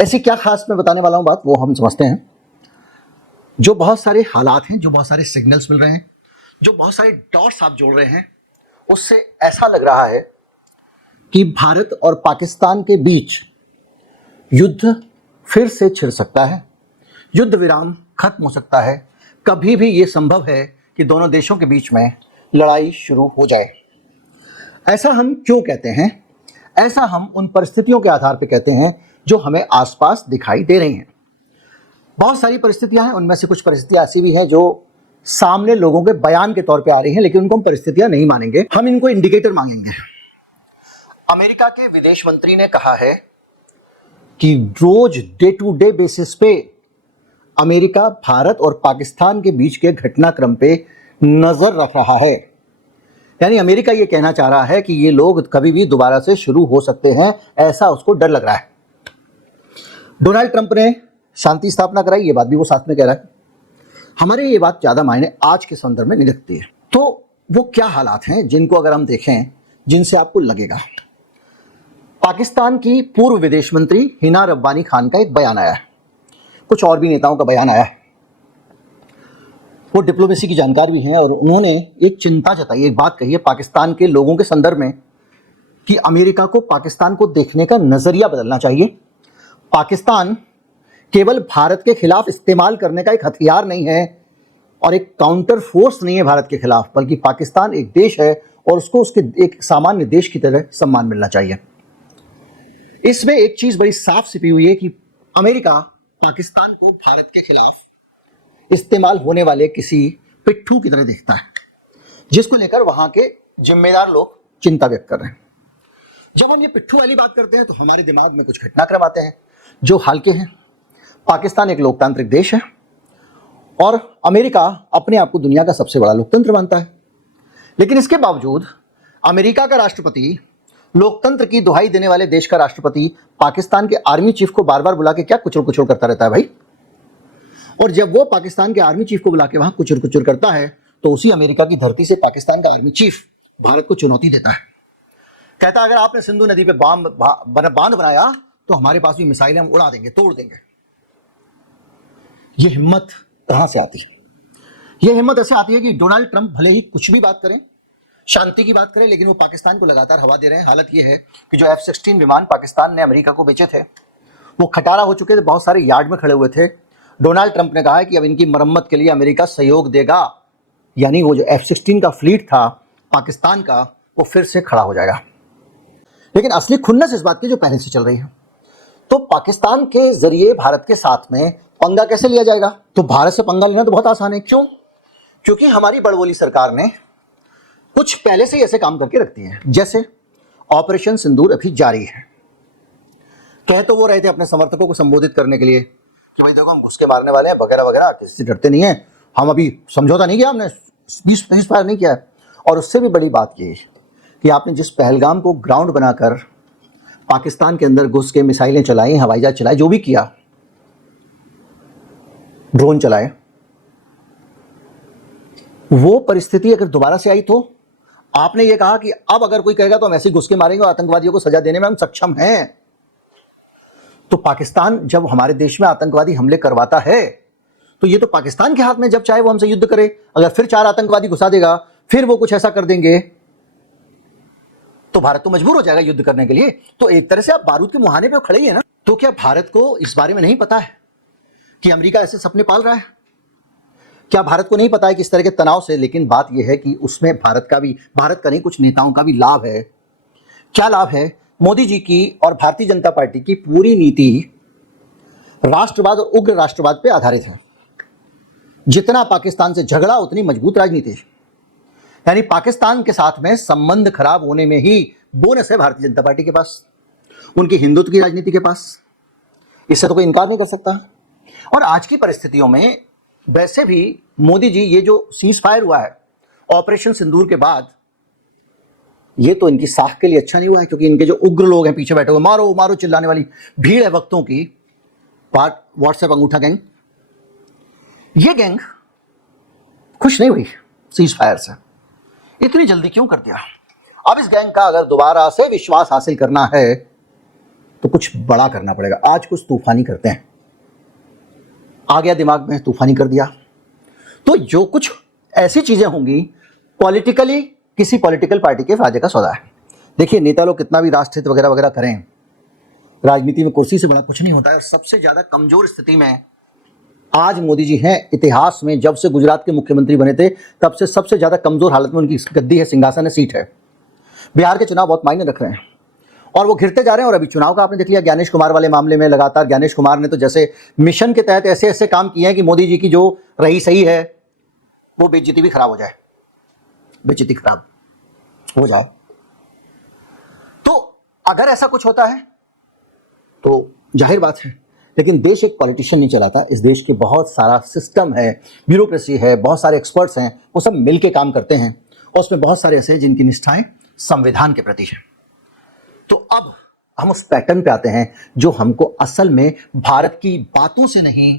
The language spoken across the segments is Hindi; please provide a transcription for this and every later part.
ऐसी क्या खास मैं बताने वाला हूं बात, वो हम समझते हैं। जो बहुत सारे हालात हैं, जो बहुत सारे सिग्नल्स मिल रहे हैं, जो बहुत सारे डॉट्स आप जोड़ रहे हैं, उससे ऐसा लग रहा है कि भारत और पाकिस्तान के बीच युद्ध फिर से छिड़ सकता है, युद्ध विराम खत्म हो सकता है। कभी भी ये संभव है कि दोनों देशों के बीच में लड़ाई शुरू हो जाए। ऐसा हम क्यों कहते हैं? ऐसा हम उन परिस्थितियों के आधार पर कहते हैं जो हमें आसपास दिखाई दे रही हैं। बहुत सारी परिस्थितियां हैं, उनमें से कुछ परिस्थितियां ऐसी भी हैं जो सामने लोगों के बयान के तौर पे आ रही हैं, लेकिन उनको हम परिस्थितियां नहीं मानेंगे, हम इनको इंडिकेटर मांगेंगे। अमेरिका के विदेश मंत्री ने कहा है कि रोज डे टू डे बेसिस पे अमेरिका भारत और पाकिस्तान के बीच के घटनाक्रम पे नजर रख रहा है। यानी अमेरिका ये कहना चाह रहा है कि ये लोग कभी भी दोबारा से शुरू हो सकते हैं, ऐसा उसको डर लग रहा है। डोनाल्ड ट्रंप ने शांति स्थापना कराई, ये बात भी वो साथ में कह रहा है। हमारे ये बात ज्यादा मायने आज के संदर्भ में नहीं रखती है। तो वो क्या हालात हैं जिनको अगर हम देखें, जिनसे आपको लगेगा। पाकिस्तान की पूर्व विदेश मंत्री हिना रब्बानी खान का एक बयान आया है, कुछ और भी नेताओं का बयान आया है। वो डिप्लोमेसी की जानकार भी हैं और उन्होंने एक चिंता जताई, एक बात कही है पाकिस्तान के लोगों के संदर्भ में कि अमेरिका को पाकिस्तान को देखने का नजरिया बदलना चाहिए। पाकिस्तान केवल भारत के खिलाफ इस्तेमाल करने का एक हथियार नहीं है और एक काउंटर फोर्स नहीं है भारत के खिलाफ, बल्कि पाकिस्तान एक देश है और उसको उसके एक सामान्य देश की तरह सम्मान मिलना चाहिए। इसमें एक चीज बड़ी साफ सिपी हुई है कि अमेरिका पाकिस्तान को भारत के खिलाफ इस्तेमाल होने वाले किसी पिट्ठू की तरह देखता है, जिसको लेकर वहां के जिम्मेदार लोग चिंता व्यक्त कर रहे हैं। जब हम ये पिट्ठू वाली बात करते हैं तो हमारे दिमाग में कुछ घटनाक्रम आते हैं जो हाल के हैं। पाकिस्तान एक लोकतांत्रिक देश है और अमेरिका अपने आप को दुनिया का सबसे बड़ा लोकतंत्र मानता है, लेकिन इसके बावजूद अमेरिका का राष्ट्रपति, लोकतंत्र की दुहाई देने वाले देश का राष्ट्रपति, पाकिस्तान के आर्मी चीफ को बार बार बुला के क्या कुचर कुचर करता रहता है भाई। और जब वो पाकिस्तान के आर्मी चीफ को बुला के वहां कुचर कुचर करता है तो उसी अमेरिका की धरती से पाकिस्तान का आर्मी चीफ भारत को चुनौती देता है, कहता है अगर आपने सिंधु नदी पे बांध बनाया तो हमारे पास भी मिसाइलें हम उड़ा देंगे, तोड़ देंगे। ये हिम्मत कहां से आती है? ये हिम्मत ऐसे आती है कि डोनाल्ड ट्रंप भले ही कुछ भी बात करें, शांति की बात करें, लेकिन वो पाकिस्तान को लगातार हवा दे रहे हैं। हालत ये है कि जो F-16 विमान पाकिस्तान ने अमेरिका को बेचे थे वो खटारा हो चुके थे, बहुत सारे यार्ड में खड़े हुए थे। डोनाल्ड ट्रंप ने कहा है कि अब इनकी मरम्मत के लिए अमेरिका सहयोग देगा, यानी वो जो F-16 का फ्लीट था पाकिस्तान का, वो फिर से खड़ा हो जाएगा। लेकिन असली खुन्नस इस बात की जो पहले से चल रही है। तो पाकिस्तान के जरिए भारत के साथ में पंगा कैसे लिया जाएगा? तो भारत से पंगा लेना तो बहुत आसान है। क्यों? क्योंकि हमारी बड़बोली सरकार ने कुछ पहले से ही ऐसे काम करके रखती है। जैसे ऑपरेशन सिंदूर अभी जारी है। कह तो वो रहे थे अपने समर्थकों को संबोधित करने के लिए कि भाई देखो हम घुस के मारने वाले हैं वगैरह वगैरह, किसी से डरते नहीं है, हम अभी समझौता नहीं किया, हमने सीज फायर नहीं किया है। और उससे भी बड़ी बात ये कि आपने जिस पहलगाम को ग्राउंड बनाकर पाकिस्तान के अंदर घुस के मिसाइलें चलाई, हवाई जहाज चलाए, जो भी किया, ड्रोन चलाए, वो परिस्थिति अगर दोबारा से आई तो आपने ये कहा कि अब अगर कोई कहेगा तो हम ऐसे ही घुस के मारेंगे और आतंकवादियों को सजा देने में हम सक्षम हैं। तो पाकिस्तान जब हमारे देश में आतंकवादी हमले करवाता है तो ये तो पाकिस्तान के हाथ में, जब चाहे वो हमसे युद्ध करे। अगर फिर 4 आतंकवादी घुसा देगा, फिर वो कुछ ऐसा कर देंगे तो भारत तो मजबूर हो जाएगा युद्ध करने के लिए। तो एक तरह से आप बारूद के मुहाने पे खड़े ही है ना। तो क्या भारत को इस बारे में नहीं पता है कि अमेरिका ऐसे सपने पाल रहा है? क्या भारत को नहीं पता है कि इस तरह के तनाव से, लेकिन बात यह है कि उसमें भारत का नहीं, कुछ नेताओं का भी लाभ है। क्या लाभ है? मोदी जी की और भारतीय जनता पार्टी की पूरी नीति राष्ट्रवाद और उग्र राष्ट्रवाद पे आधारित है। जितना पाकिस्तान से झगड़ा उतनी मजबूत राजनीति, यानी पाकिस्तान के साथ में संबंध खराब होने में ही बोनस है भारतीय जनता पार्टी के पास, उनकी हिंदुत्व की राजनीति के पास। इससे तो कोई इनकार नहीं कर सकता। और आज की परिस्थितियों में वैसे भी मोदी जी, ये जो सीज फायर हुआ है ऑपरेशन सिंदूर के बाद, ये तो इनकी साख के लिए अच्छा नहीं हुआ है, क्योंकि इनके जो उग्र लोग हैं पीछे बैठे हुए, मारो मारो चिल्लाने वाली भीड़ है वक्तों की, व्हाट्सएप अंगूठा गैंग, ये गैंग खुश नहीं हुई सीज फायर से। इतनी जल्दी क्यों कर दिया? अब इस गैंग का अगर दोबारा से विश्वास हासिल करना है तो कुछ बड़ा करना पड़ेगा। आज कुछ तूफानी करते हैं, आ गया दिमाग में, तूफानी कर दिया। तो जो कुछ ऐसी चीजें होंगी पॉलिटिकली, किसी पॉलिटिकल पार्टी के फायदे का सौदा है। देखिए, नेता लोग कितना भी राष्ट्रहित वगैरह वगैरह करें, राजनीति में कुर्सी से बड़ा कुछ नहीं होता है। और सबसे ज्यादा कमजोर स्थिति में आज मोदी जी हैं। इतिहास में जब से गुजरात के मुख्यमंत्री बने थे तब से सबसे ज्यादा कमजोर हालत में उनकी गद्दी है, सिंहासन है, सीट है। बिहार के चुनाव बहुत मायने रख रहे हैं और वो घिरते जा रहे हैं। और अभी चुनाव का आपने देख लिया, ज्ञानेश कुमार वाले मामले में लगातार ज्ञानेश कुमार ने तो जैसे मिशन के तहत ऐसे ऐसे काम किए हैं कि मोदी जी की जो रही सही है वो बेइज्जती भी खराब हो जाए, बेइज्जती खराब हो जाए। तो अगर ऐसा कुछ होता है तो जाहिर बात है, लेकिन देश एक पॉलिटिशियन नहीं चलाता। इस देश के बहुत सारा सिस्टम है, ब्यूरोक्रेसी है, बहुत सारे एक्सपर्ट्स हैं, वो सब मिलके काम करते हैं और उसमें बहुत सारे ऐसे हैं जिनकी निष्ठाएं संविधान के प्रति है। तो अब हम उस पैटर्न पे आते हैं जो हमको असल में भारत की बातों से नहीं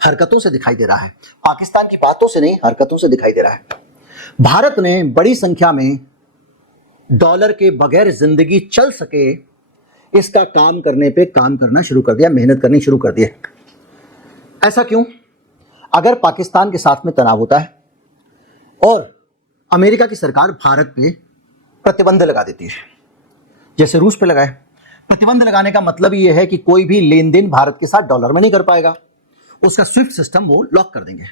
हरकतों से दिखाई दे रहा है, पाकिस्तान की बातों से नहीं हरकतों से दिखाई दे रहा है। भारत ने बड़ी संख्या में डॉलर के बगैर जिंदगी चल सके इसका काम करने पे काम करना शुरू कर दिया, मेहनत करनी शुरू कर दी है। ऐसा क्यों? अगर पाकिस्तान के साथ में तनाव होता है और अमेरिका की सरकार भारत पे प्रतिबंध लगा देती है, जैसे रूस पे लगाए, प्रतिबंध लगाने का मतलब यह है कि कोई भी लेन देन भारत के साथ डॉलर में नहीं कर पाएगा, उसका स्विफ्ट सिस्टम वो लॉक कर देंगे।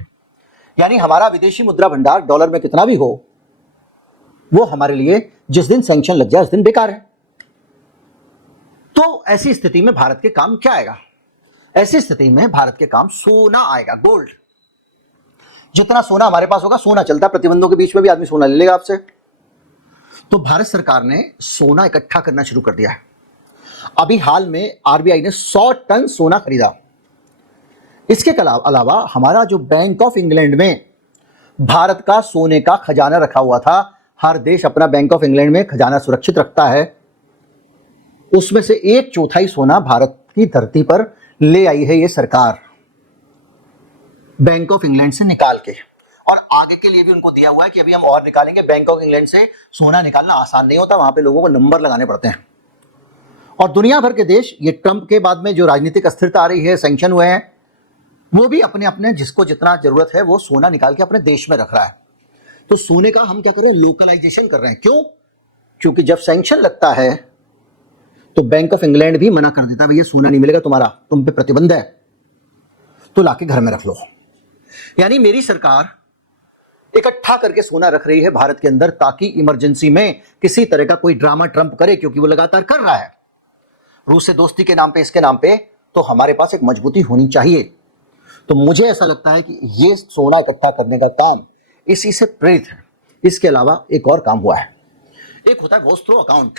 यानी हमारा विदेशी मुद्रा भंडार डॉलर में कितना भी हो, वो हमारे लिए जिस दिन सैंक्शन लग जाए उस दिन बेकार है। तो ऐसी स्थिति में भारत के काम क्या आएगा? ऐसी स्थिति में भारत के काम सोना आएगा, गोल्ड। जितना सोना हमारे पास होगा, सोना चलता, प्रतिबंधों के बीच में भी आदमी सोना ले लेगा आपसे। तो भारत सरकार ने सोना इकट्ठा करना शुरू कर दिया है। अभी हाल में आरबीआई ने 100 टन सोना खरीदा। इसके अलावा हमारा जो बैंक ऑफ इंग्लैंड में भारत का सोने का खजाना रखा हुआ था, हर देश अपना बैंक ऑफ इंग्लैंड में खजाना सुरक्षित रखता है, उसमें से 1/4 सोना भारत की धरती पर ले आई है ये सरकार, बैंक ऑफ इंग्लैंड से निकाल के। और आगे के लिए भी उनको दिया हुआ है कि अभी हम और निकालेंगे। बैंक ऑफ इंग्लैंड से सोना निकालना आसान नहीं होता, वहां पे लोगों को नंबर लगाने पड़ते हैं। और दुनिया भर के देश, ये ट्रंप के बाद में जो राजनीतिक अस्थिरता आ रही है, सैंक्शन हुए हैं, वो भी अपने अपने जिसको जितना जरूरत है वो सोना निकाल के अपने देश में रख रहा है। तो सोने का हम क्या कर रहे हैं? लोकलाइजेशन कर रहे हैं। क्यों? क्योंकि जब सैंक्शन लगता है तो बैंक ऑफ इंग्लैंड भी मना कर देता है, भैया सोना नहीं मिलेगा तुम्हारा, तुम पे प्रतिबंध है, तो लाके घर में रख लो। यानी मेरी सरकार इकट्ठा करके सोना रख रही है भारत के अंदर, ताकि इमरजेंसी में किसी तरह का कोई ड्रामा ट्रंप करे, क्योंकि वो लगातार कर रहा है रूस से दोस्ती के नाम पे, इसके नाम पे। तो हमारे पास एक मजबूती होनी चाहिए। तो मुझे ऐसा लगता है कि ये सोना इकट्ठा करने का काम इसी से प्रेरित है। इसके अलावा एक और काम हुआ है, एक होता है वोस्त्रो अकाउंट।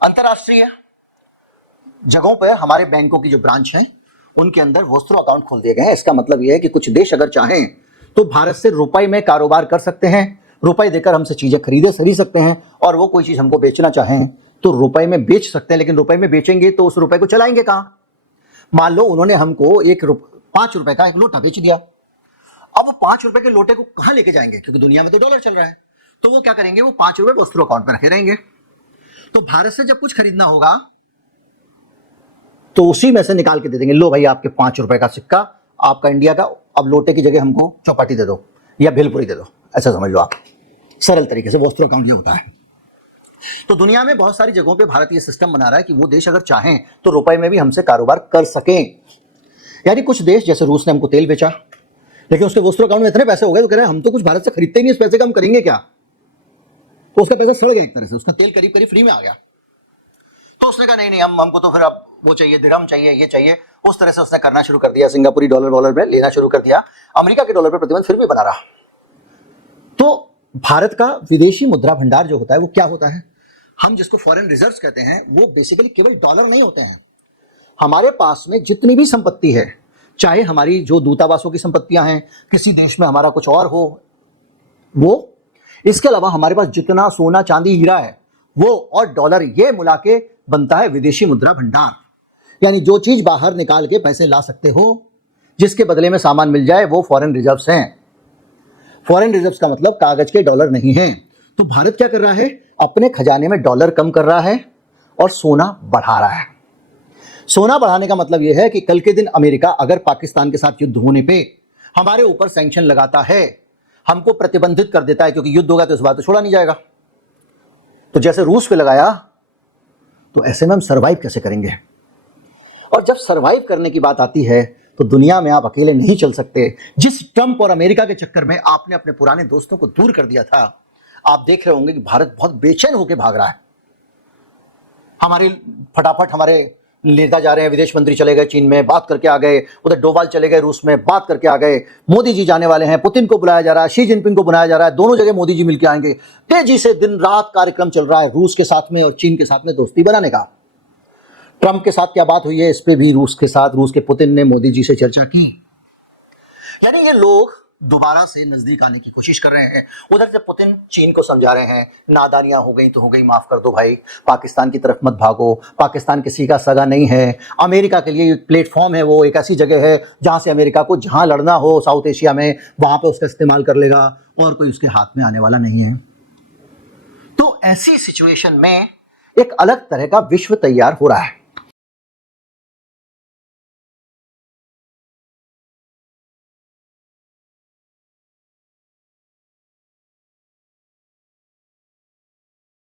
अंतरराष्ट्रीय जगहों पर हमारे बैंकों की जो ब्रांच हैं उनके अंदर वोस्त्रो अकाउंट खोल दिए गए हैं। इसका मतलब यह है कि कुछ देश अगर चाहें तो भारत से रुपए में कारोबार कर सकते हैं, रुपए देकर हमसे चीजें खरीद सकते हैं, और वो कोई चीज हमको बेचना चाहें तो रुपए में बेच सकते हैं। लेकिन रुपए में बेचेंगे तो उस रुपए को चलाएंगे कहां? मान लो उन्होंने हमको 5 रुपए का एक लोटा बेच दिया, अब वो 5 रुपए के लोटे को कहां लेके जाएंगे? क्योंकि दुनिया में तो डॉलर चल रहा है। तो वो क्या करेंगे? वो 5 रुपए वोस्त्रो अकाउंट में रखे रहेंगे। तो भारत से जब कुछ खरीदना होगा तो उसी में से निकाल के दे देंगे, लो भाई आपके 5 रुपए का सिक्का, आपका इंडिया का, अब लोटे की जगह हमको चौपाटी दे दो या भेलपुरी दे दो, ऐसा समझ लो आप। सरल तरीके से वोस्त्रो अकाउंट ये होता है। तो दुनिया में बहुत सारी जगहों पे भारत ये सिस्टम बना रहा है कि वो देश अगर चाहें तो रुपए में भी हमसे कारोबार कर सकें। यानी कुछ देश, जैसे रूस ने हमको तेल बेचा, लेकिन उसके वोस्त्रो अकाउंट में इतने पैसे हो गए तो कह रहे हैं हम तो कुछ भारत से खरीदते ही नहीं, इस पैसे का हम करेंगे क्या? तो उसका पैसा सड़ गया एक तरह से, उसका तेल करीब करीब फ्री में आ गया। तो उसने कहा नहीं हमको तो फिर अब वो चाहिए, दिरहम चाहिए, ये चाहिए। उस तरह से उसने करना शुरू कर दिया, सिंगापुरी डॉलर पे लेना शुरू कर दिया। अमेरिका के डॉलर पर प्रतिबंध फिर भी बना रहा। तो भारत का विदेशी मुद्रा भंडार जो होता है वो क्या होता है? हम जिसको फॉरेन रिजर्व्स कहते हैं, वो बेसिकली केवल डॉलर नहीं होते हैं। हमारे पास में जितनी भी संपत्ति है, चाहे हमारी जो दूतावासों की संपत्तियां हैं, किसी देश में हमारा कुछ और हो, वो, इसके अलावा हमारे पास जितना सोना चांदी हीरा है वो और डॉलर, ये मिला के बनता है विदेशी मुद्रा भंडार। यानी जो चीज बाहर निकाल के पैसे ला सकते हो, जिसके बदले में सामान मिल जाए, वो फॉरेन रिजर्व्स हैं। फॉरेन रिजर्व्स का मतलब कागज के डॉलर नहीं है। तो भारत क्या कर रहा है? अपने खजाने में डॉलर कम कर रहा है और सोना बढ़ा रहा है। सोना बढ़ाने का मतलब यह है कि कल के दिन अमेरिका अगर पाकिस्तान के साथ युद्ध होने पे हमारे ऊपर सैंक्शन लगाता है, हमको प्रतिबंधित कर देता है, क्योंकि युद्ध होगा तो इस बात को छोड़ा नहीं जाएगा। तो जैसे रूस पे लगाया, तो ऐसे में हम सरवाइव कैसे करेंगे? और जब सरवाइव करने की बात आती है तो दुनिया में आप अकेले नहीं चल सकते। जिस ट्रंप और अमेरिका के चक्कर में आपने अपने पुराने दोस्तों को दूर कर दिया था, आप देख रहे होंगे कि भारत बहुत बेचैन होकर भाग रहा है। हमारे फटाफट हमारे नेता जा रहे हैं, विदेश मंत्री चले गए चीन में, बात करके आ गए, उधर डोवाल चले गए रूस में, बात करके आ गए, मोदी जी जाने वाले हैं, पुतिन को बुलाया जा रहा है, शी जिनपिंग को बुलाया जा रहा है, दोनों जगह मोदी जी मिलकर आएंगे। तेजी से दिन रात कार्यक्रम चल रहा है रूस के साथ में और चीन के साथ में दोस्ती बनाने का। ट्रंप के साथ क्या बात हुई है, इस पे भी रूस के पुतिन ने मोदी जी से चर्चा की। यानी ये लोग दोबारा से नजदीक आने की कोशिश कर रहे हैं। उधर से पुतिन चीन को समझा रहे हैं, नादानियां हो गई तो हो गई, माफ कर दो भाई, पाकिस्तान की तरफ मत भागो, पाकिस्तान किसी का सगा नहीं है, अमेरिका के लिए प्लेटफॉर्म है, वो एक ऐसी जगह है जहां से अमेरिका को जहां लड़ना हो साउथ एशिया में, वहां पे उसका इस्तेमाल कर लेगा और कोई उसके हाथ में आने वाला नहीं है। तो ऐसी सिचुएशन में एक अलग तरह का विश्व तैयार हो रहा है।